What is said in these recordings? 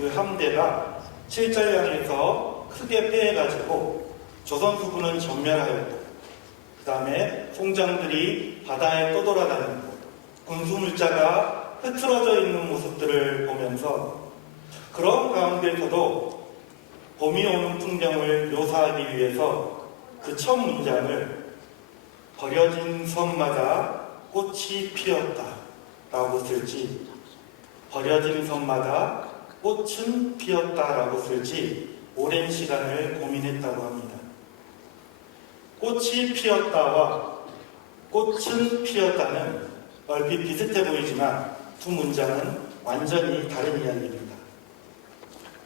그 함대가 칠전량에서 크게 패해가지고 조선 수군은 전멸하였고, 그 다음에 송장들이 바다에 떠돌아다니고 군수물자가 흐트러져 있는 모습들을 보면서 그런 가운데서도 봄이 오는 풍경을 묘사하기 위해서 그 첫 문장을 버려진 섬마다 꽃이 피었다 라고 쓸지, 버려진 섬마다 꽃은 피었다 라고 쓸지 오랜 시간을 고민했다고 합니다. 꽃이 피었다와 꽃은 피었다는 얼핏 비슷해 보이지만 두 문장은 완전히 다른 이야기입니다.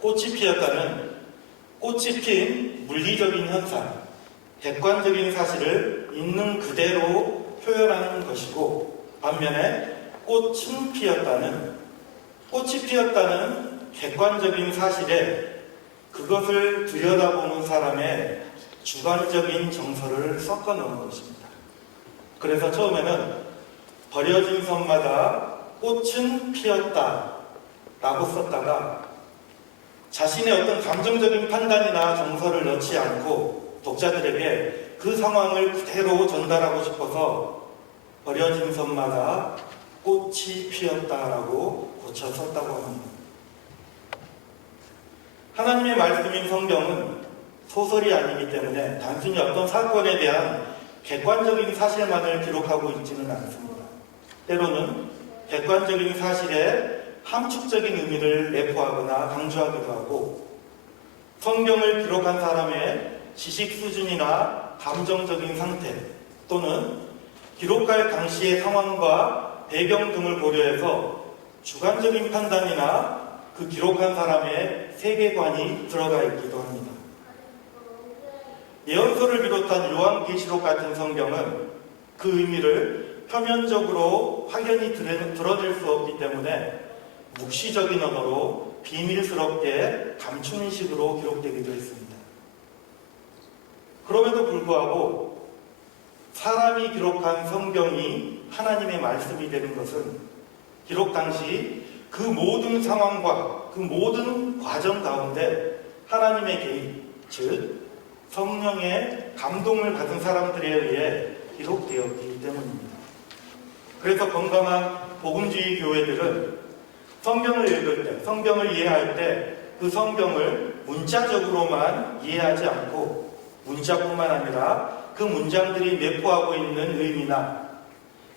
꽃이 피었다는 꽃이 핀 물리적인 현상, 객관적인 사실을 있는 그대로 표현하는 것이고, 반면에 꽃은 피었다는, 꽃이 피었다는 객관적인 사실에 그것을 들여다보는 사람의 주관적인 정서를 섞어 놓은 것입니다. 그래서 처음에는 버려진 섬마다 꽃은 피었다 라고 썼다가 자신의 어떤 감정적인 판단이나 정서를 넣지 않고 독자들에게 그 상황을 그대로 전달하고 싶어서 버려진 섬마다 꽃이 피었다라고 고쳐 썼다고 합니다. 하나님의 말씀인 성경은 소설이 아니기 때문에 단순히 어떤 사건에 대한 객관적인 사실만을 기록하고 있지는 않습니다. 때로는 객관적인 사실에 함축적인 의미를 내포하거나 강조하기도 하고, 성경을 기록한 사람의 지식 수준이나 감정적인 상태 또는 기록할 당시의 상황과 배경 등을 고려해서 주관적인 판단이나 그 기록한 사람의 세계관이 들어가 있기도 합니다. 예언서를 비롯한 요한계시록 같은 성경은 그 의미를 표면적으로 확연히 드러낼 수 없기 때문에 묵시적인 언어로 비밀스럽게 감추는 식으로 기록되기도 했습니다. 그럼에도 불구하고 사람이 기록한 성경이 하나님의 말씀이 되는 것은 기록 당시 그 모든 상황과 그 모든 과정 가운데 하나님의 개입, 즉 성령의 감동을 받은 사람들에 의해 기록되었기 때문입니다. 그래서 건강한 복음주의 교회들은 성경을 읽을 때, 성경을 이해할 때 그 성경을 문자적으로만 이해하지 않고 문자뿐만 아니라 그 문장들이 내포하고 있는 의미나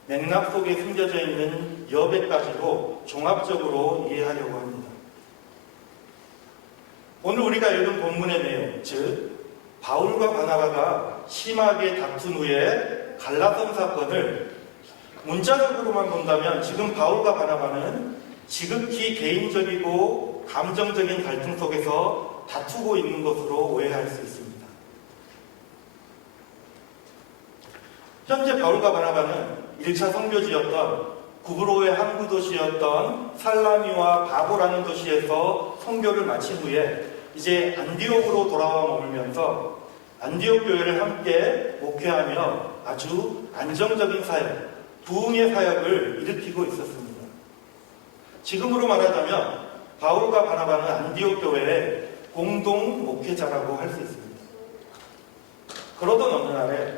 맥락 속에 숨겨져 있는 여백까지도 종합적으로 이해하려고 합니다. 오늘 우리가 읽은 본문의 내용, 즉 바울과 바나바가 심하게 다툰 후에 갈라선 사건을 문자적으로만 본다면 지금 바울과 바나바는 지극히 개인적이고 감정적인 갈등 속에서 다투고 있는 것으로 오해할 수 있습니다. 현재 바울과 바나바는 1차 선교지였던 구브로의 항구 도시였던 살라미와 바보라는 도시에서 선교를 마친 후에 이제 안디옥으로 돌아와 머물면서 안디옥 교회를 함께 목회하며 아주 안정적인 사역, 부흥의 사역을 일으키고 있었습니다. 지금으로 말하자면 바울과 바나바는 안디옥 교회의 공동 목회자라고 할 수 있습니다. 그러던 어느 날에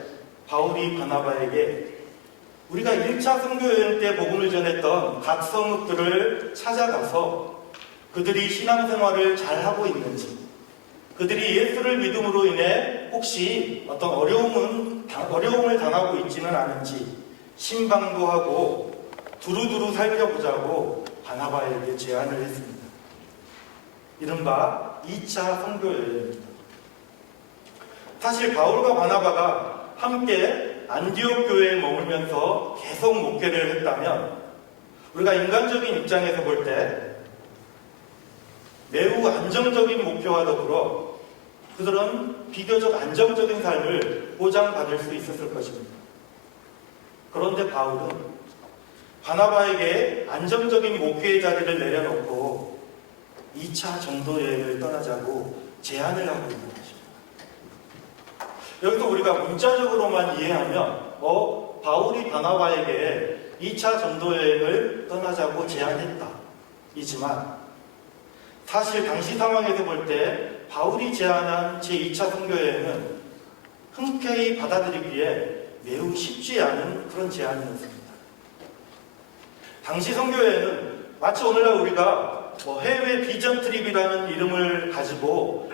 바울이 바나바에게 우리가 1차 선교여행 때 복음을 전했던 각 성읍들을 찾아가서 그들이 신앙생활을 잘하고 있는지, 그들이 예수를 믿음으로 인해 혹시 어떤 어려움을 당하고 있지는 않은지 신방도 하고 두루두루 살펴보자고 바나바에게 제안을 했습니다. 이른바 2차 선교여행입니다. 사실 바울과 바나바가 함께 안디옥 교회에 머물면서 계속 목회를 했다면 우리가 인간적인 입장에서 볼 때 매우 안정적인 목표와 더불어 그들은 비교적 안정적인 삶을 보장받을 수 있었을 것입니다. 그런데 바울은 바나바에게 안정적인 목회의 자리를 내려놓고 2차 전도 여행을 떠나자고 제안을 하고 있는 것입니다. 여기서 우리가 문자적으로만 이해하면 바울이 바나바에게 2차 전도 여행을 떠나자고 제안했다 이지만 사실 당시 상황에서 볼 때 바울이 제안한 제2차 선교여행은 흔쾌히 받아들이기에 매우 쉽지 않은 그런 제안이었습니다. 당시 선교여행은 마치 오늘날 우리가 해외 비전 트립이라는 이름을 가지고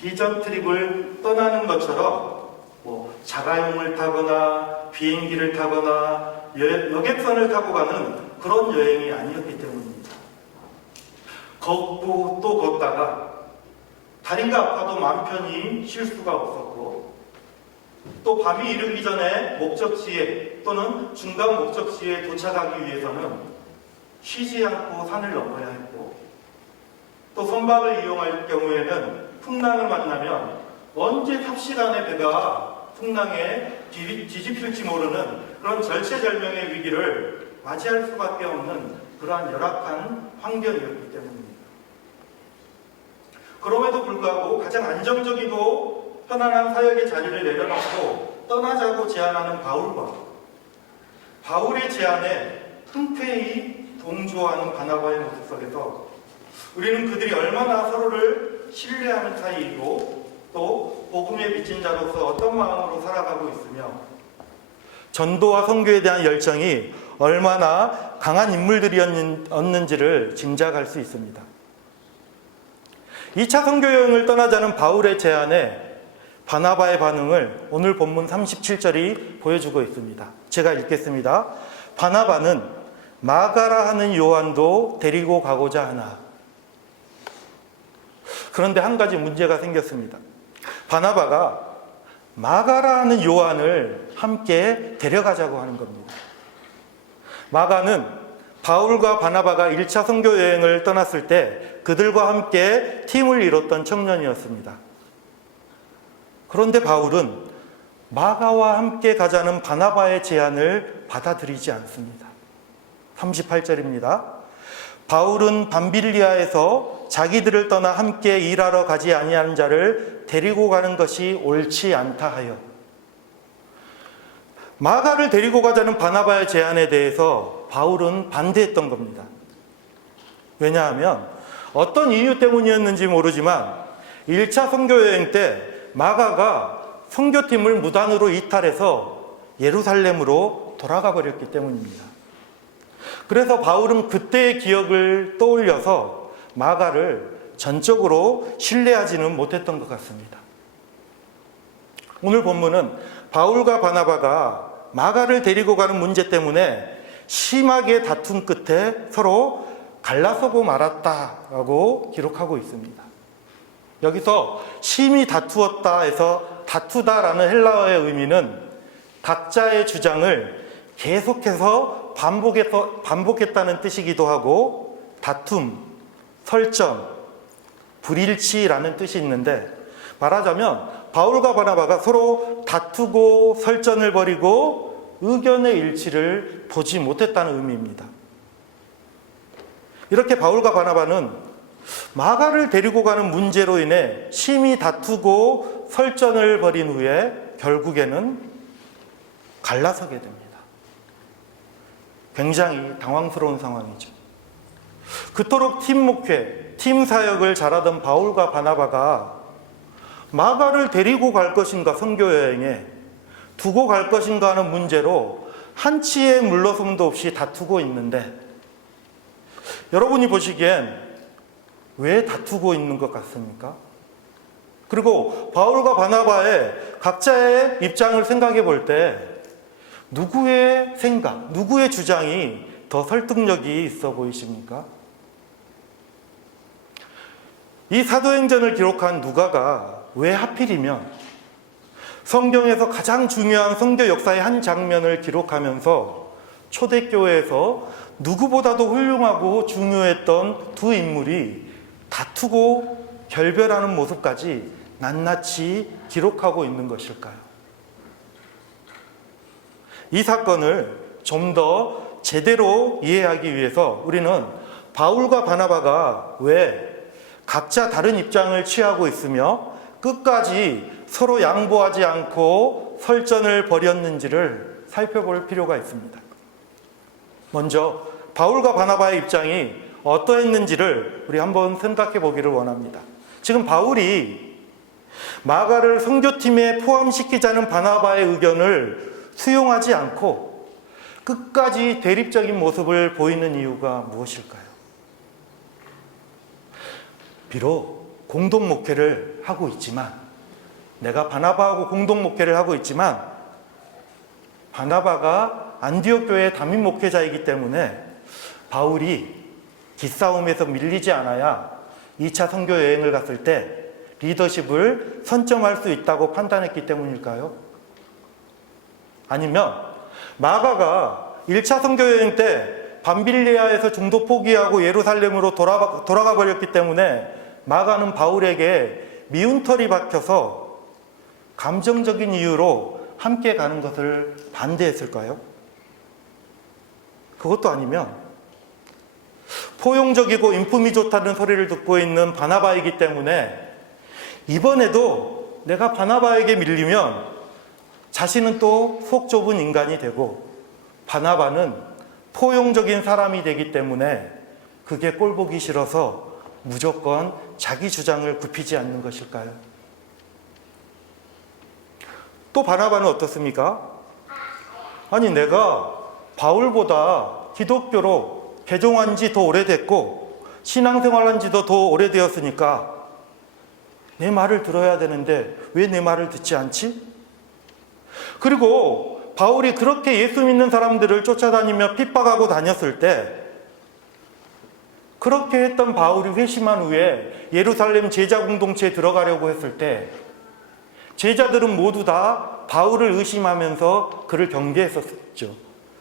비전 트립을 떠나는 것처럼 자가용을 타거나 비행기를 타거나 여객선을 타고 가는 그런 여행이 아니었기 때문입니다. 걷고 또 걷다가 다리가 아파도 마음 편히 쉴 수가 없었고, 또 밤이 이르기 전에 목적지에 또는 중간 목적지에 도착하기 위해서는 쉬지 않고 산을 넘어야 했고, 또 선박을 이용할 경우에는 풍랑을 만나면 언제 삽시간에 배가 풍랑에 뒤집힐지 모르는 그런 절체절명의 위기를 맞이할 수밖에 없는 그러한 열악한 환경이었기 때문입니다. 그럼에도 불구하고 가장 안정적이고 편안한 사역의 자리를 내려놓고 떠나자고 제안하는 바울의 제안에 흔쾌히 동조하는 바나바의 모습 속에서 우리는 그들이 얼마나 서로를 신뢰하는 사이이고 또 복음의 빚진 자로서 어떤 마음으로 살아가고 있으며 전도와 선교에 대한 열정이 얼마나 강한 인물들이었는지를 짐작할 수 있습니다. 2차 선교 여행을 떠나자는 바울의 제안에 바나바의 반응을 오늘 본문 37절이 보여주고 있습니다. 제가 읽겠습니다. 바나바는 마가라 하는 요한도 데리고 가고자 하나. 그런데 한 가지 문제가 생겼습니다. 바나바가 마가라 하는 요한을 함께 데려가자고 하는 겁니다. 마가는 바울과 바나바가 1차 선교 여행을 떠났을 때 그들과 함께 팀을 이뤘던 청년이었습니다. 그런데 바울은 마가와 함께 가자는 바나바의 제안을 받아들이지 않습니다. 38절입니다. 바울은 밤빌리아에서 자기들을 떠나 함께 일하러 가지 아니한 자를 데리고 가는 것이 옳지 않다 하여. 마가를 데리고 가자는 바나바의 제안에 대해서 바울은 반대했던 겁니다. 왜냐하면 어떤 이유 때문이었는지 모르지만 1차 선교여행 때 마가가 선교팀을 무단으로 이탈해서 예루살렘으로 돌아가 버렸기 때문입니다. 그래서 바울은 그때의 기억을 떠올려서 마가를 전적으로 신뢰하지는 못했던 것 같습니다. 오늘 본문은 바울과 바나바가 마가를 데리고 가는 문제 때문에 심하게 다툰 끝에 서로 갈라서고 말았다라고 기록하고 있습니다. 여기서 심히 다투었다 해서 다투다라는 헬라어의 의미는 각자의 주장을 계속해서 반복했다는 뜻이기도 하고 다툼, 설전, 불일치라는 뜻이 있는데 말하자면 바울과 바나바가 서로 다투고 설전을 벌이고 의견의 일치를 보지 못했다는 의미입니다. 이렇게 바울과 바나바는 마가를 데리고 가는 문제로 인해 심히 다투고 설전을 벌인 후에 결국에는 갈라서게 됩니다. 굉장히 당황스러운 상황이죠. 그토록 팀 목회, 팀 사역을 잘하던 바울과 바나바가 마가를 데리고 갈 것인가 선교여행에 두고 갈 것인가 하는 문제로 한치의 물러섬도 없이 다투고 있는데 여러분이 보시기엔 왜 다투고 있는 것 같습니까? 그리고 바울과 바나바의 각자의 입장을 생각해 볼 때 누구의 생각, 누구의 주장이 더 설득력이 있어 보이십니까? 이 사도행전을 기록한 누가가 왜 하필이면 성경에서 가장 중요한 선교 역사의 한 장면을 기록하면서 초대교회에서 누구보다도 훌륭하고 중요했던 두 인물이 다투고 결별하는 모습까지 낱낱이 기록하고 있는 것일까요? 이 사건을 좀 더 제대로 이해하기 위해서 우리는 바울과 바나바가 왜 각자 다른 입장을 취하고 있으며 끝까지 서로 양보하지 않고 설전을 벌였는지를 살펴볼 필요가 있습니다. 먼저 바울과 바나바의 입장이 어떠했는지를 우리 한번 생각해 보기를 원합니다. 지금 바울이 마가를 선교팀에 포함시키자는 바나바의 의견을 수용하지 않고 끝까지 대립적인 모습을 보이는 이유가 무엇일까요? 비록 공동 목회를 하고 있지만, 내가 바나바하고 공동 목회를 하고 있지만, 바나바가 안디옥 교회의 담임 목회자이기 때문에 바울이 기싸움에서 밀리지 않아야 2차 선교 여행을 갔을 때 리더십을 선점할 수 있다고 판단했기 때문일까요? 아니면 마가가 1차 선교 여행 때 밤빌리아에서 중도 포기하고 예루살렘으로 돌아가 버렸기 때문에 마가는 바울에게 미운 털이 박혀서 감정적인 이유로 함께 가는 것을 반대했을까요? 그것도 아니면 포용적이고 인품이 좋다는 소리를 듣고 있는 바나바이기 때문에 이번에도 내가 바나바에게 밀리면 자신은 또 속 좁은 인간이 되고 바나바는 포용적인 사람이 되기 때문에 그게 꼴보기 싫어서 무조건 자기 주장을 굽히지 않는 것일까요? 또 바나바는 어떻습니까? 아니, 내가 바울보다 기독교로 개종한 지 더 오래됐고 신앙생활한 지도 더 오래되었으니까 내 말을 들어야 되는데 왜 내 말을 듣지 않지? 그리고 바울이 그렇게 예수 믿는 사람들을 쫓아다니며 핍박하고 다녔을 때, 그렇게 했던 바울이 회심한 후에 예루살렘 제자 공동체에 들어가려고 했을 때 제자들은 모두 다 바울을 의심하면서 그를 경계했었죠.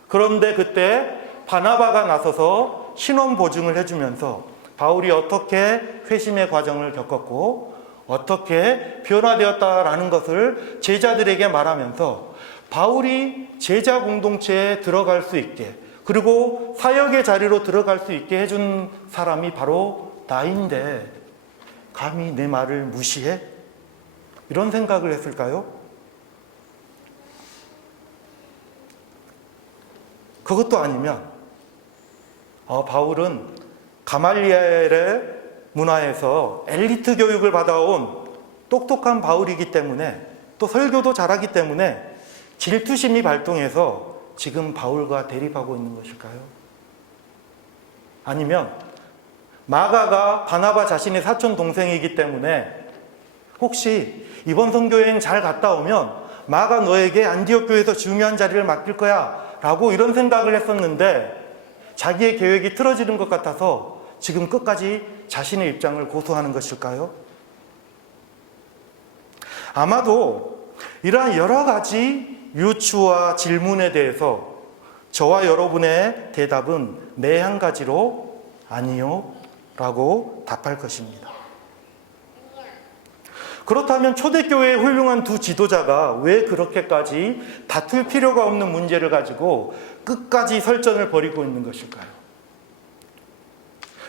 그런데 그때 바나바가 나서서 신원 보증을 해주면서 바울이 어떻게 회심의 과정을 겪었고 어떻게 변화되었다라는 것을 제자들에게 말하면서 바울이 제자 공동체에 들어갈 수 있게, 그리고 사역의 자리로 들어갈 수 있게 해준 사람이 바로 나인데 감히 내 말을 무시해? 이런 생각을 했을까요? 그것도 아니면 바울은 가말리엘의 문화에서 엘리트 교육을 받아온 똑똑한 바울이기 때문에, 또 설교도 잘하기 때문에 질투심이 발동해서 지금 바울과 대립하고 있는 것일까요? 아니면 마가가 바나바 자신의 사촌 동생이기 때문에 혹시 이번 선교여행 잘 갔다 오면 마가 너에게 안디옥 교회에서 중요한 자리를 맡길 거야 라고 이런 생각을 했었는데 자기의 계획이 틀어지는 것 같아서 지금 끝까지 자신의 입장을 고수하는 것일까요? 아마도 이러한 여러 가지 유추와 질문에 대해서 저와 여러분의 대답은 네 한 가지로 아니요 라고 답할 것입니다. 그렇다면 초대교회의 훌륭한 두 지도자가 왜 그렇게까지 다툴 필요가 없는 문제를 가지고 끝까지 설전을 벌이고 있는 것일까요?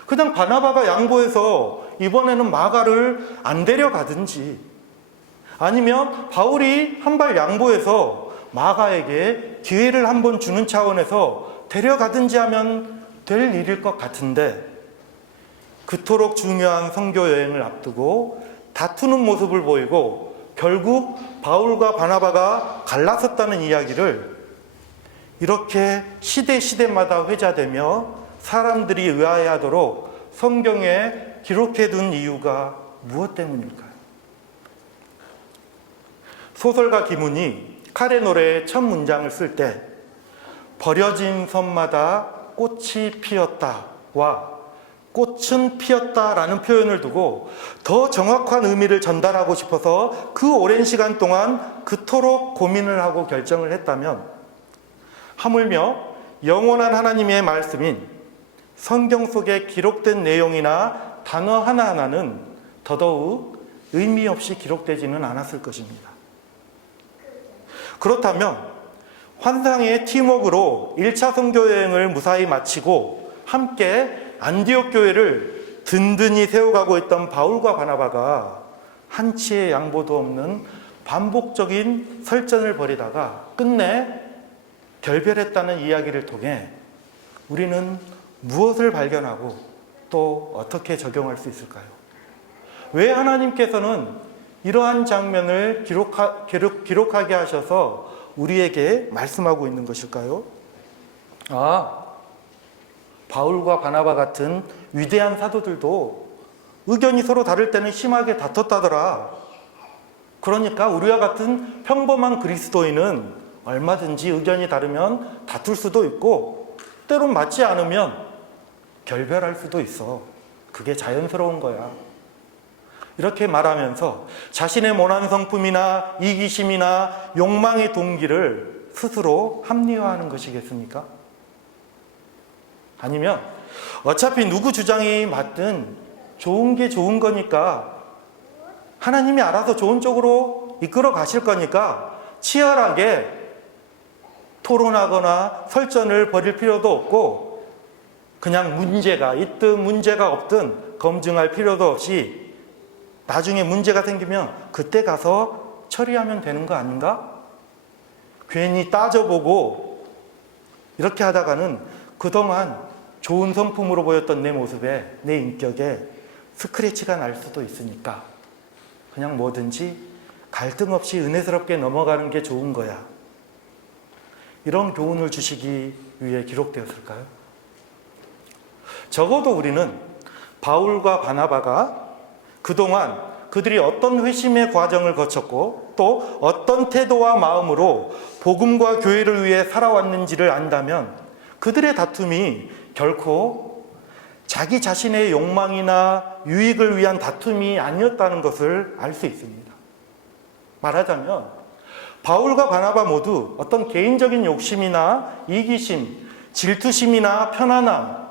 그냥 바나바가 양보해서 이번에는 마가를 안 데려가든지, 아니면 바울이 한 발 양보해서 마가에게 기회를 한번 주는 차원에서 데려가든지 하면 될 일일 것 같은데, 그토록 중요한 선교 여행을 앞두고 다투는 모습을 보이고 결국 바울과 바나바가 갈라섰다는 이야기를 이렇게 시대마다 회자되며 사람들이 의아해하도록 성경에 기록해둔 이유가 무엇 때문일까요? 소설가 김훈이 칼의 노래의 첫 문장을 쓸 때 버려진 섬마다 꽃이 피었다와 꽃은 피었다라는 표현을 두고 더 정확한 의미를 전달하고 싶어서 그 오랜 시간 동안 그토록 고민을 하고 결정을 했다면, 하물며 영원한 하나님의 말씀인 성경 속에 기록된 내용이나 단어 하나하나는 더더욱 의미 없이 기록되지는 않았을 것입니다. 그렇다면 환상의 팀워크로 1차 선교여행을 무사히 마치고 함께 안디옥 교회를 든든히 세워가고 있던 바울과 바나바가 한치의 양보도 없는 반복적인 설전을 벌이다가 끝내 결별했다는 이야기를 통해 우리는 무엇을 발견하고 또 어떻게 적용할 수 있을까요? 왜 하나님께서는 이러한 장면을 기록하게 하셔서 우리에게 말씀하고 있는 것일까요? 바울과 바나바 같은 위대한 사도들도 의견이 서로 다를 때는 심하게 다퉜다더라. 그러니까 우리와 같은 평범한 그리스도인은 얼마든지 의견이 다르면 다툴 수도 있고 때론 맞지 않으면 결별할 수도 있어. 그게 자연스러운 거야. 이렇게 말하면서 자신의 모난 성품이나 이기심이나 욕망의 동기를 스스로 합리화하는 것이겠습니까? 아니면 어차피 누구 주장이 맞든 좋은 게 좋은 거니까 하나님이 알아서 좋은 쪽으로 이끌어 가실 거니까 치열하게 토론하거나 설전을 벌일 필요도 없고 그냥 문제가 있든 문제가 없든 검증할 필요도 없이 나중에 문제가 생기면 그때 가서 처리하면 되는 거 아닌가? 괜히 따져보고 이렇게 하다가는 그동안 좋은 성품으로 보였던 내 모습에, 내 인격에 스크래치가 날 수도 있으니까 그냥 뭐든지 갈등 없이 은혜스럽게 넘어가는 게 좋은 거야. 이런 교훈을 주시기 위해 기록되었을까요? 적어도 우리는 바울과 바나바가 그동안 그들이 어떤 회심의 과정을 거쳤고 또 어떤 태도와 마음으로 복음과 교회를 위해 살아왔는지를 안다면 그들의 다툼이 결코 자기 자신의 욕망이나 유익을 위한 다툼이 아니었다는 것을 알 수 있습니다. 말하자면 바울과 바나바 모두 어떤 개인적인 욕심이나 이기심, 질투심이나 편안함,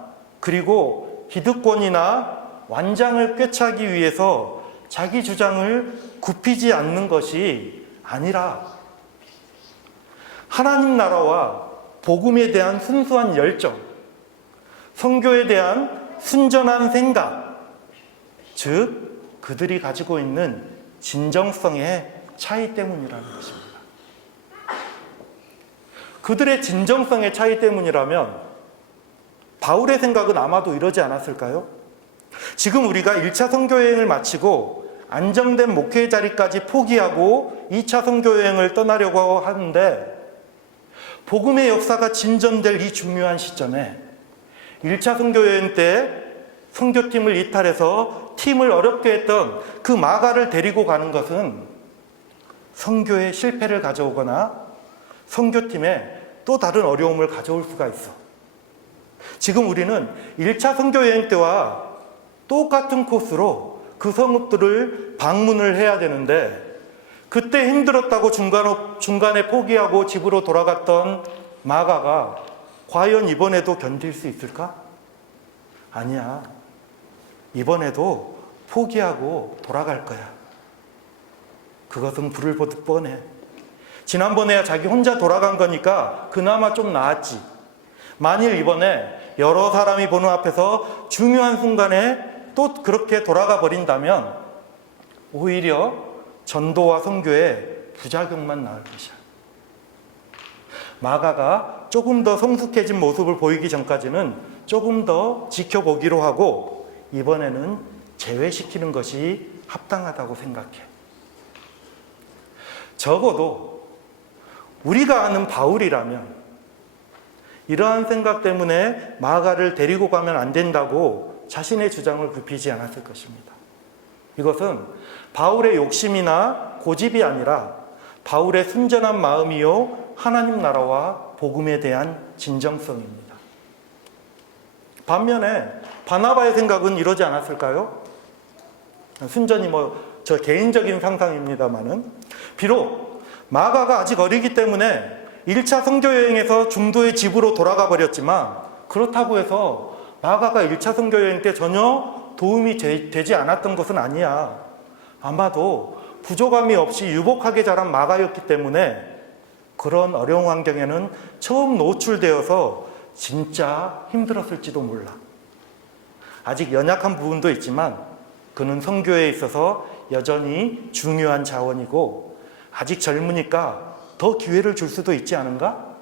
그리고 기득권이나 완장을 꿰차기 위해서 자기 주장을 굽히지 않는 것이 아니라 하나님 나라와 복음에 대한 순수한 열정, 선교에 대한 순전한 생각, 즉 그들이 가지고 있는 진정성의 차이 때문이라는 것입니다. 그들의 진정성의 차이 때문이라면 바울의 생각은 아마도 이러지 않았을까요? 지금 우리가 1차 선교여행을 마치고 안정된 목회 자리까지 포기하고 2차 선교여행을 떠나려고 하는데 복음의 역사가 진전될 이 중요한 시점에 1차 선교여행 때 선교팀을 이탈해서 팀을 어렵게 했던 그 마가를 데리고 가는 것은 선교의 실패를 가져오거나 선교팀에 또 다른 어려움을 가져올 수가 있어. 지금 우리는 1차 선교여행 때와 똑같은 코스로 그 성읍들을 방문을 해야 되는데 그때 힘들었다고 중간에 포기하고 집으로 돌아갔던 마가가 과연 이번에도 견딜 수 있을까? 아니야. 이번에도 포기하고 돌아갈 거야. 그것은 불을 보듯 뻔해. 지난번에야 자기 혼자 돌아간 거니까 그나마 좀 나았지. 만일 이번에 여러 사람이 보는 앞에서 중요한 순간에 또 그렇게 돌아가 버린다면 오히려 전도와 선교에 부작용만 나을 것이야. 마가가 조금 더 성숙해진 모습을 보이기 전까지는 조금 더 지켜보기로 하고 이번에는 제외시키는 것이 합당하다고 생각해. 적어도 우리가 아는 바울이라면 이러한 생각 때문에 마가를 데리고 가면 안 된다고 자신의 주장을 굽히지 않았을 것입니다. 이것은 바울의 욕심이나 고집이 아니라 바울의 순전한 마음이요 하나님 나라와 복음에 대한 진정성입니다. 반면에 바나바의 생각은 이러지 않았을까요? 순전히 저 개인적인 상상입니다만은 비록 마가가 아직 어리기 때문에 1차 선교여행에서 중도의 집으로 돌아가 버렸지만 그렇다고 해서 마가가 1차 선교여행 때 전혀 도움이 되지 않았던 것은 아니야. 아마도 부족함이 없이 유복하게 자란 마가였기 때문에 그런 어려운 환경에는 처음 노출되어서 진짜 힘들었을지도 몰라. 아직 연약한 부분도 있지만 그는 선교에 있어서 여전히 중요한 자원이고 아직 젊으니까 더 기회를 줄 수도 있지 않은가?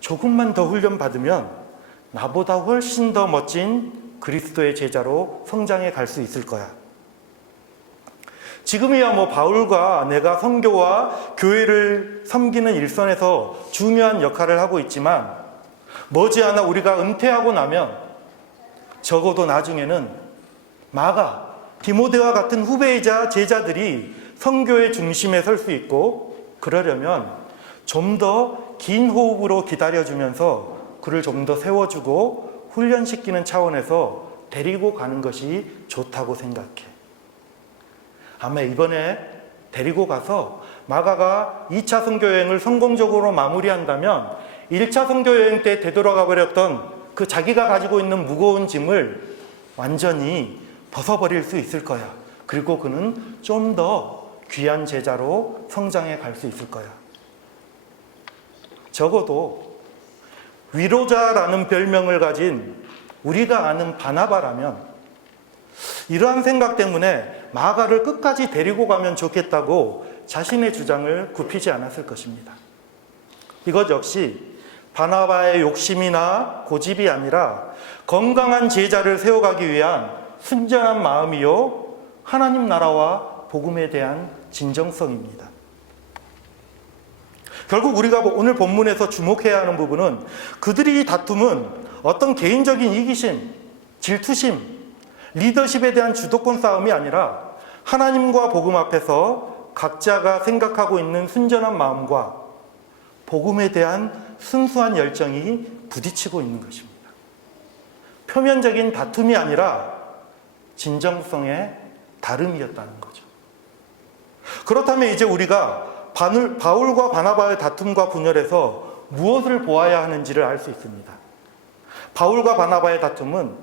조금만 더 훈련받으면 나보다 훨씬 더 멋진 그리스도의 제자로 성장해 갈 수 있을 거야. 지금이야 뭐 바울과 내가 선교와 교회를 섬기는 일선에서 중요한 역할을 하고 있지만 머지않아 우리가 은퇴하고 나면 적어도 나중에는 마가, 디모데와 같은 후배이자 제자들이 선교의 중심에 설 수 있고, 그러려면 좀 더 긴 호흡으로 기다려주면서 그를 좀 더 세워주고 훈련시키는 차원에서 데리고 가는 것이 좋다고 생각해. 아마 이번에 데리고 가서 마가가 2차 선교여행을 성공적으로 마무리한다면 1차 선교여행 때 되돌아가 버렸던 그 자기가 가지고 있는 무거운 짐을 완전히 벗어버릴 수 있을 거야. 그리고 그는 좀 더 귀한 제자로 성장해 갈 수 있을 거야. 적어도 위로자라는 별명을 가진 우리가 아는 바나바라면 이러한 생각 때문에 마가를 끝까지 데리고 가면 좋겠다고 자신의 주장을 굽히지 않았을 것입니다. 이것 역시 바나바의 욕심이나 고집이 아니라 건강한 제자를 세워가기 위한 순전한 마음이요, 하나님 나라와 복음에 대한 진정성입니다. 결국 우리가 오늘 본문에서 주목해야 하는 부분은 그들이 다툼은 어떤 개인적인 이기심, 질투심, 리더십에 대한 주도권 싸움이 아니라 하나님과 복음 앞에서 각자가 생각하고 있는 순전한 마음과 복음에 대한 순수한 열정이 부딪히고 있는 것입니다. 표면적인 다툼이 아니라 진정성의 다름이었다는 거죠. 그렇다면 이제 우리가 바울과 바나바의 다툼과 분열에서 무엇을 보아야 하는지를 알 수 있습니다. 바울과 바나바의 다툼은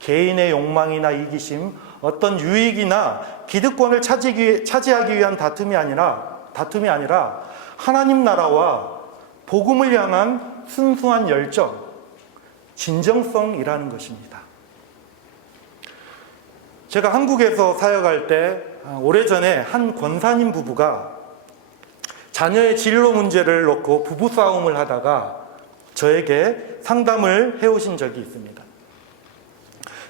개인의 욕망이나 이기심, 어떤 유익이나 기득권을 차지하기 위한 다툼이 아니라 하나님 나라와 복음을 향한 순수한 열정, 진정성이라는 것입니다. 제가 한국에서 사역할 때 오래전에 한 권사님 부부가 자녀의 진로 문제를 놓고 부부싸움을 하다가 저에게 상담을 해오신 적이 있습니다.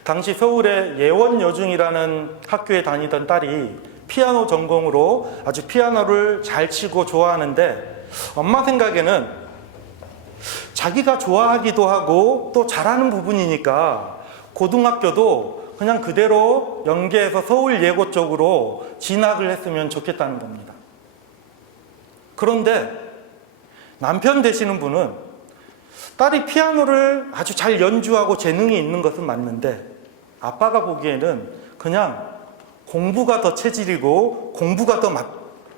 당시 서울의 예원여중이라는 학교에 다니던 딸이 피아노 전공으로 아주 피아노를 잘 치고 좋아하는데 엄마 생각에는 자기가 좋아하기도 하고 또 잘하는 부분이니까 고등학교도 그냥 그대로 연계해서 서울예고 쪽으로 진학을 했으면 좋겠다는 겁니다. 그런데 남편 되시는 분은 딸이 피아노를 아주 잘 연주하고 재능이 있는 것은 맞는데 아빠가 보기에는 그냥 공부가 더 체질이고 공부가 더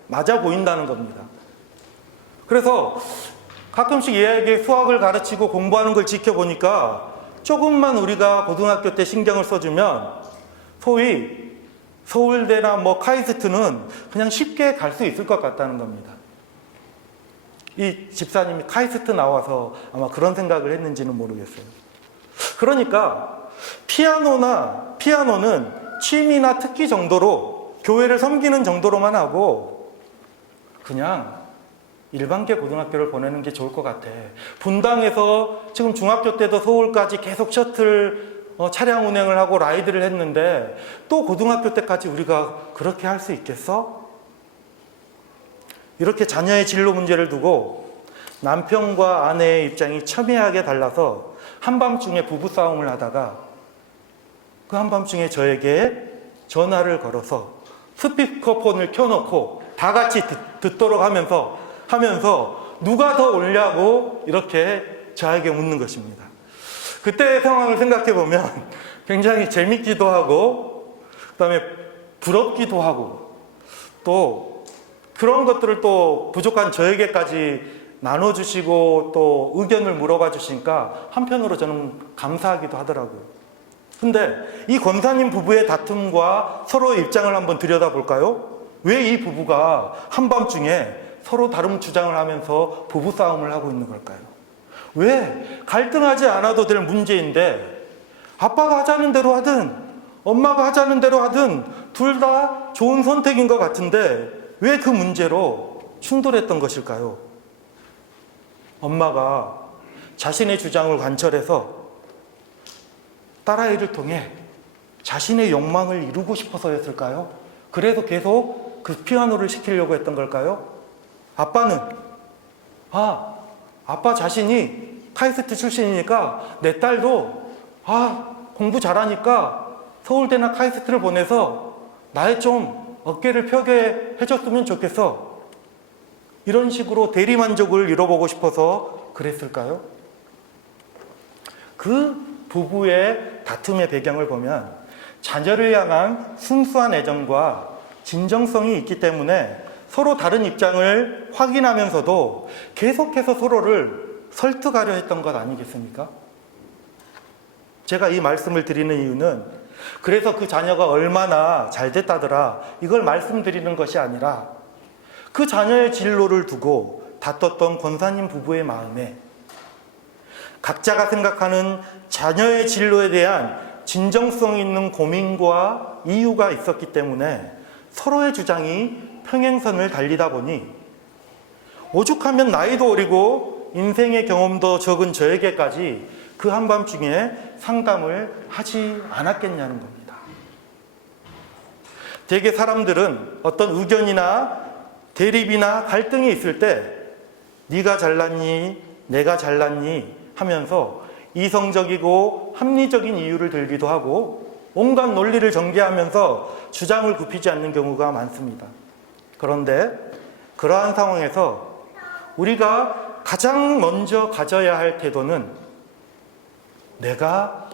맞아 보인다는 겁니다. 그래서 가끔씩 얘에게 수학을 가르치고 공부하는 걸 지켜보니까 조금만 우리가 고등학교 때 신경을 써주면 소위 서울대나 카이스트는 그냥 쉽게 갈 수 있을 것 같다는 겁니다. 이 집사님이 카이스트 나와서 아마 그런 생각을 했는지는 모르겠어요. 그러니까 피아노는 취미나 특기 정도로 교회를 섬기는 정도로만 하고 그냥 일반계 고등학교를 보내는 게 좋을 것 같아. 분당에서 지금 중학교 때도 서울까지 계속 셔틀 차량 운행을 하고 라이드를 했는데 또 고등학교 때까지 우리가 그렇게 할 수 있겠어? 이렇게 자녀의 진로 문제를 두고 남편과 아내의 입장이 첨예하게 달라서 한밤중에 부부싸움을 하다가 그 한밤중에 저에게 전화를 걸어서 스피커폰을 켜놓고 다 같이 듣도록 하면서 누가 더 옳냐고 이렇게 저에게 묻는 것입니다. 그때의 상황을 생각해 보면 굉장히 재밌기도 하고 그다음에 부럽기도 하고 또 그런 것들을 또 부족한 저에게까지 나눠주시고 또 의견을 물어봐 주시니까 한편으로 저는 감사하기도 하더라고요. 근데 이 권사님 부부의 다툼과 서로의 입장을 한번 들여다볼까요? 왜 이 부부가 한밤중에 서로 다른 주장을 하면서 부부싸움을 하고 있는 걸까요? 왜 갈등하지 않아도 될 문제인데 아빠가 하자는 대로 하든 엄마가 하자는 대로 하든 둘 다 좋은 선택인 것 같은데 왜 그 문제로 충돌했던 것일까요? 엄마가 자신의 주장을 관철해서 딸아이를 통해 자신의 욕망을 이루고 싶어서였을까요? 그래서 계속 그 피아노를 시키려고 했던 걸까요? 아빠는 아빠 자신이 카이스트 출신이니까 내 딸도 공부 잘하니까 서울대나 카이스트를 보내서 나의 좀 어깨를 펴게 해줬으면 좋겠어. 이런 식으로 대리만족을 이뤄보고 싶어서 그랬을까요? 그 부부의 다툼의 배경을 보면 자녀를 향한 순수한 애정과 진정성이 있기 때문에 서로 다른 입장을 확인하면서도 계속해서 서로를 설득하려 했던 것 아니겠습니까? 제가 이 말씀을 드리는 이유는 그래서 그 자녀가 얼마나 잘 됐다더라 이걸 말씀드리는 것이 아니라 그 자녀의 진로를 두고 다퉜던 권사님 부부의 마음에 각자가 생각하는 자녀의 진로에 대한 진정성 있는 고민과 이유가 있었기 때문에 서로의 주장이 평행선을 달리다 보니 오죽하면 나이도 어리고 인생의 경험도 적은 저에게까지 그 한밤중에 상담을 하지 않았겠냐는 겁니다. 대개 사람들은 어떤 의견이나 대립이나 갈등이 있을 때 네가 잘났니? 내가 잘났니? 하면서 이성적이고 합리적인 이유를 들기도 하고 온갖 논리를 전개하면서 주장을 굽히지 않는 경우가 많습니다. 그런데 그러한 상황에서 우리가 가장 먼저 가져야 할 태도는 내가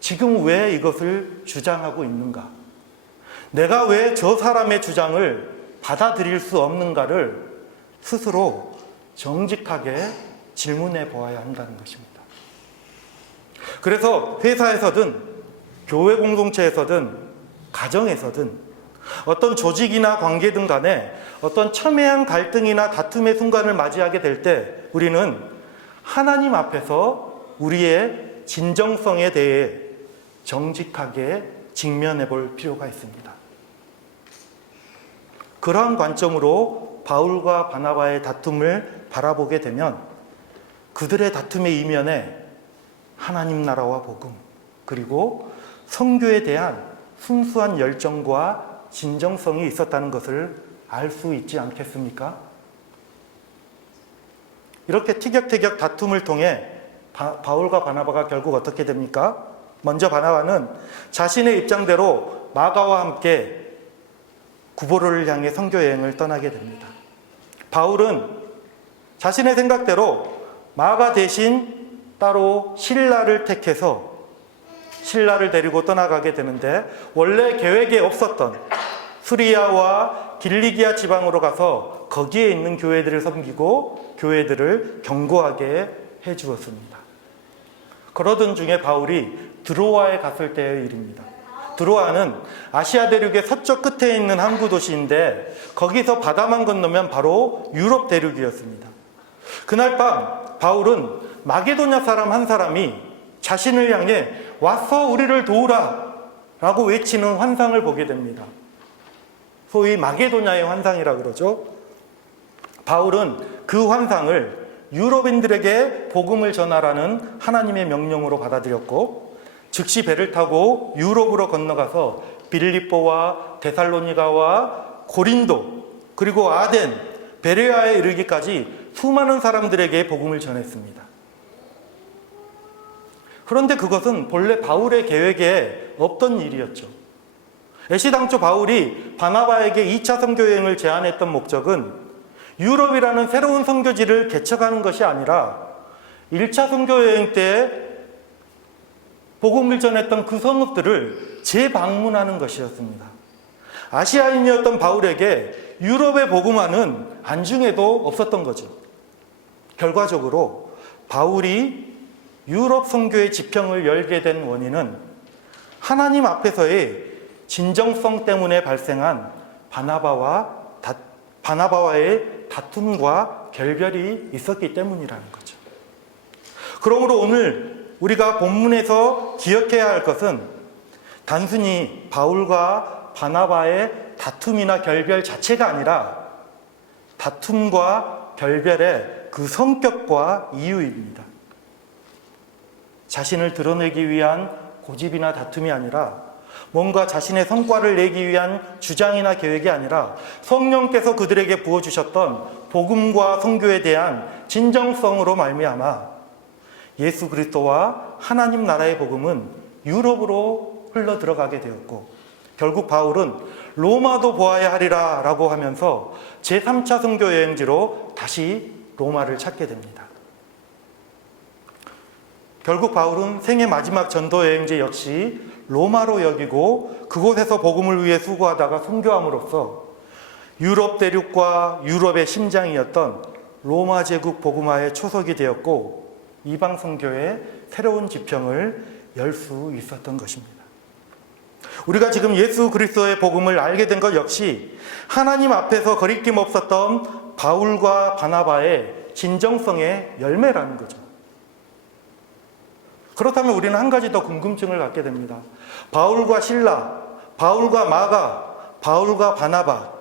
지금 왜 이것을 주장하고 있는가? 내가 왜 저 사람의 주장을 받아들일 수 없는가를 스스로 정직하게 질문해 보아야 한다는 것입니다. 그래서 회사에서든 교회 공동체에서든 가정에서든 어떤 조직이나 관계든 간에 어떤 첨예한 갈등이나 다툼의 순간을 맞이하게 될 때 우리는 하나님 앞에서 우리의 진정성에 대해 정직하게 직면해 볼 필요가 있습니다. 그러한 관점으로 바울과 바나바의 다툼을 바라보게 되면 그들의 다툼의 이면에 하나님 나라와 복음 그리고 선교에 대한 순수한 열정과 진정성이 있었다는 것을 알 수 있지 않겠습니까? 이렇게 티격태격 다툼을 통해 바울과 바나바가 결국 어떻게 됩니까? 먼저 바나바는 자신의 입장대로 마가와 함께 구보로를 향해 선교 여행을 떠나게 됩니다. 바울은 자신의 생각대로 마가 대신 따로 실라를 택해서 실라를 데리고 떠나가게 되는데 원래 계획에 없었던 수리아와 길리기아 지방으로 가서 거기에 있는 교회들을 섬기고 교회들을 경고하게 해주었습니다. 그러던 중에 바울이 드로아에 갔을 때의 일입니다. 드로아는 아시아 대륙의 서쪽 끝에 있는 항구 도시인데 거기서 바다만 건너면 바로 유럽 대륙이었습니다. 그날 밤 바울은 마게도냐 사람 한 사람이 자신을 향해 와서 우리를 도우라 라고 외치는 환상을 보게 됩니다. 소위 마게도냐의 환상이라 그러죠. 바울은 그 환상을 유럽인들에게 복음을 전하라는 하나님의 명령으로 받아들였고 즉시 배를 타고 유럽으로 건너가서 빌립보와 데살로니가와 고린도 그리고 아덴, 베레아에 이르기까지 수많은 사람들에게 복음을 전했습니다. 그런데 그것은 본래 바울의 계획에 없던 일이었죠. 애시당초 바울이 바나바에게 2차 선교여행을 제안했던 목적은 유럽이라는 새로운 선교지를 개척하는 것이 아니라 1차 선교여행 때 복음을 전했던 그 성읍들을 재방문하는 것이었습니다. 아시아인이었던 바울에게 유럽의 복음화는 안중에도 없었던 거죠. 결과적으로 바울이 유럽 선교의 지평을 열게 된 원인은 하나님 앞에서의 진정성 때문에 발생한 바나바와의 다툼과 결별이 있었기 때문이라는 거죠. 그러므로 오늘 우리가 본문에서 기억해야 할 것은 단순히 바울과 바나바의 다툼이나 결별 자체가 아니라 다툼과 결별의 그 성격과 이유입니다. 자신을 드러내기 위한 고집이나 다툼이 아니라 뭔가 자신의 성과를 내기 위한 주장이나 계획이 아니라 성령께서 그들에게 부어주셨던 복음과 선교에 대한 진정성으로 말미암아 예수 그리스도와 하나님 나라의 복음은 유럽으로 흘러 들어가게 되었고, 결국 바울은 로마도 보아야 하리라 라고 하면서 제3차 선교 여행지로 다시 로마를 찾게 됩니다. 결국 바울은 생애 마지막 전도 여행지 역시 로마로 여기고 그곳에서 복음을 위해 수고하다가 순교함으로써 유럽 대륙과 유럽의 심장이었던 로마 제국 복음화의 초석이 되었고 이방 선교의 새로운 지평을 열 수 있었던 것입니다. 우리가 지금 예수 그리스도의 복음을 알게 된 것 역시 하나님 앞에서 거리낌 없었던 바울과 바나바의 진정성의 열매라는 거죠. 그렇다면 우리는 한 가지 더 궁금증을 갖게 됩니다. 바울과 실라, 바울과 마가, 바울과 바나바,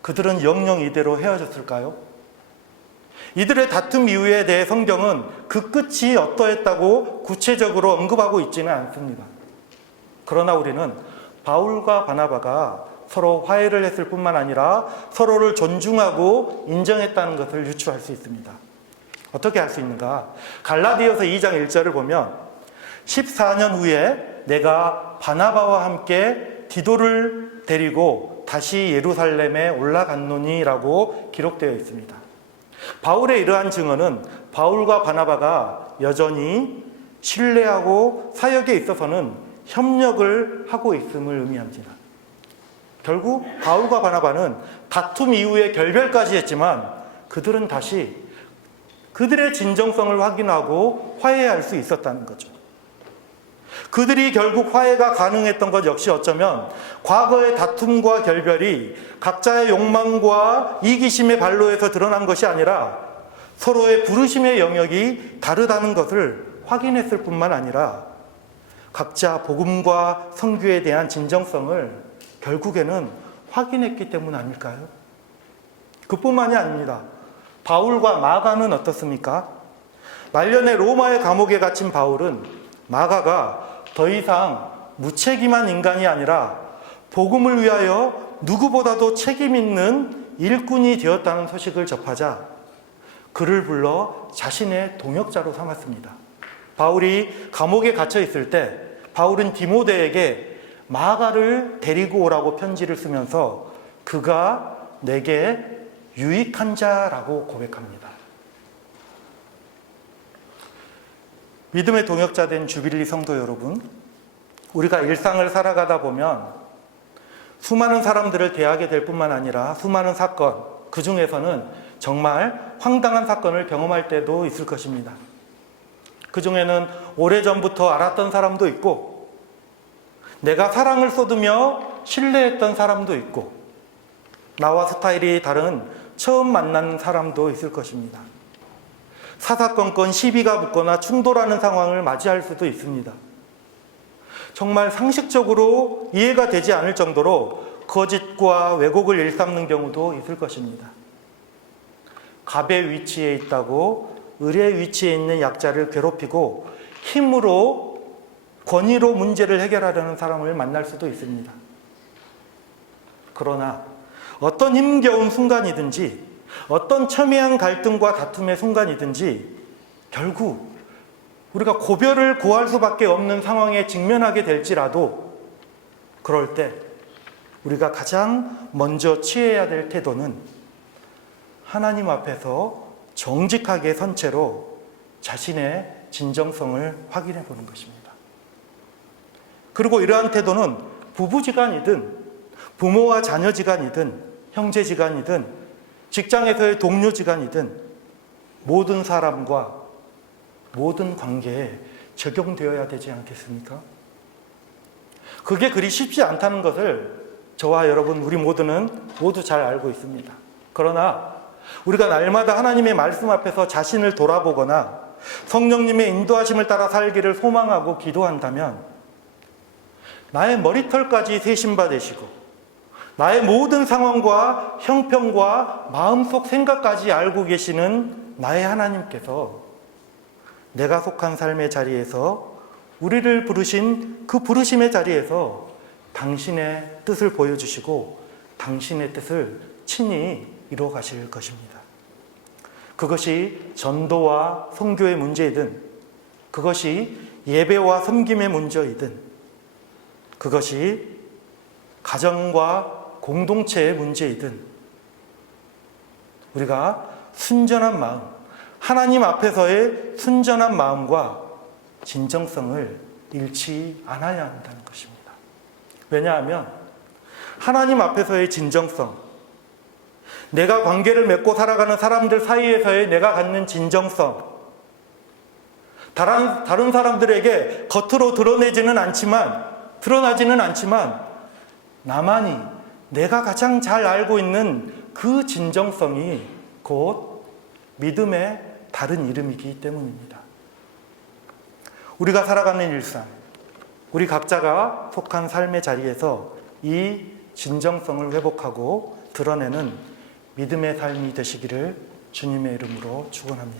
그들은 영영 이대로 헤어졌을까요? 이들의 다툼 이유에 대해 성경은 그 끝이 어떠했다고 구체적으로 언급하고 있지는 않습니다. 그러나 우리는 바울과 바나바가 서로 화해를 했을 뿐만 아니라 서로를 존중하고 인정했다는 것을 유추할 수 있습니다. 어떻게 할 수 있는가? 갈라디아서 2장 1절을 보면 14년 후에 내가 바나바와 함께 디도를 데리고 다시 예루살렘에 올라갔노니 라고 기록되어 있습니다. 바울의 이러한 증언은 바울과 바나바가 여전히 신뢰하고 사역에 있어서는 협력을 하고 있음을 의미합니다. 결국 바울과 바나바는 다툼 이후에 결별까지 했지만 그들은 다시 그들의 진정성을 확인하고 화해할 수 있었다는 거죠. 그들이 결국 화해가 가능했던 것 역시 어쩌면 과거의 다툼과 결별이 각자의 욕망과 이기심의 발로에서 드러난 것이 아니라 서로의 부르심의 영역이 다르다는 것을 확인했을 뿐만 아니라 각자 복음과 선교에 대한 진정성을 결국에는 확인했기 때문 아닐까요? 그뿐만이 아닙니다. 바울과 마가는 어떻습니까? 말년에 로마의 감옥에 갇힌 바울은 마가가 더 이상 무책임한 인간이 아니라 복음을 위하여 누구보다도 책임 있는 일꾼이 되었다는 소식을 접하자 그를 불러 자신의 동역자로 삼았습니다. 바울이 감옥에 갇혀 있을 때 바울은 디모데에게 마가를 데리고 오라고 편지를 쓰면서 그가 내게 유익한 자라고 고백합니다. 믿음의 동역자 된 주빌리 성도 여러분, 우리가 일상을 살아가다 보면 수많은 사람들을 대하게 될 뿐만 아니라 수많은 사건, 그 중에서는 정말 황당한 사건을 경험할 때도 있을 것입니다. 그 중에는 오래전부터 알았던 사람도 있고 내가 사랑을 쏟으며 신뢰했던 사람도 있고 나와 스타일이 다른 처음 만난 사람도 있을 것입니다. 사사건건 시비가 붙거나 충돌하는 상황을 맞이할 수도 있습니다. 정말 상식적으로 이해가 되지 않을 정도로 거짓과 왜곡을 일삼는 경우도 있을 것입니다. 갑의 위치에 있다고 을의 위치에 있는 약자를 괴롭히고 힘으로 권위로 문제를 해결하려는 사람을 만날 수도 있습니다. 그러나 어떤 힘겨운 순간이든지 어떤 첨예한 갈등과 다툼의 순간이든지 결국 우리가 고별을 고할 수밖에 없는 상황에 직면하게 될지라도 그럴 때 우리가 가장 먼저 취해야 될 태도는 하나님 앞에서 정직하게 선 채로 자신의 진정성을 확인해 보는 것입니다. 그리고 이러한 태도는 부부지간이든 부모와 자녀지간이든 형제지간이든 직장에서의 동료지간이든 모든 사람과 모든 관계에 적용되어야 되지 않겠습니까? 그게 그리 쉽지 않다는 것을 저와 여러분 우리 모두 잘 알고 있습니다. 그러나 우리가 날마다 하나님의 말씀 앞에서 자신을 돌아보거나 성령님의 인도하심을 따라 살기를 소망하고 기도한다면 나의 머리털까지 세심받으시고 나의 모든 상황과 형편과 마음속 생각까지 알고 계시는 나의 하나님께서 내가 속한 삶의 자리에서 우리를 부르신 그 부르심의 자리에서 당신의 뜻을 보여주시고 당신의 뜻을 친히 이루어 가실 것입니다. 그것이 전도와 선교의 문제이든, 그것이 예배와 섬김의 문제이든, 그것이 가정과 공동체의 문제이든, 우리가 순전한 마음, 하나님 앞에서의 순전한 마음과 진정성을 잃지 않아야 한다는 것입니다. 왜냐하면 하나님 앞에서의 진정성, 내가 관계를 맺고 살아가는 사람들 사이에서의 내가 갖는 진정성, 다른 사람들에게 겉으로 드러나지는 않지만 나만이 내가 가장 잘 알고 있는 그 진정성이 곧 믿음의 다른 이름이기 때문입니다. 우리가 살아가는 일상, 우리 각자가 속한 삶의 자리에서 이 진정성을 회복하고 드러내는 믿음의 삶이 되시기를 주님의 이름으로 축원합니다.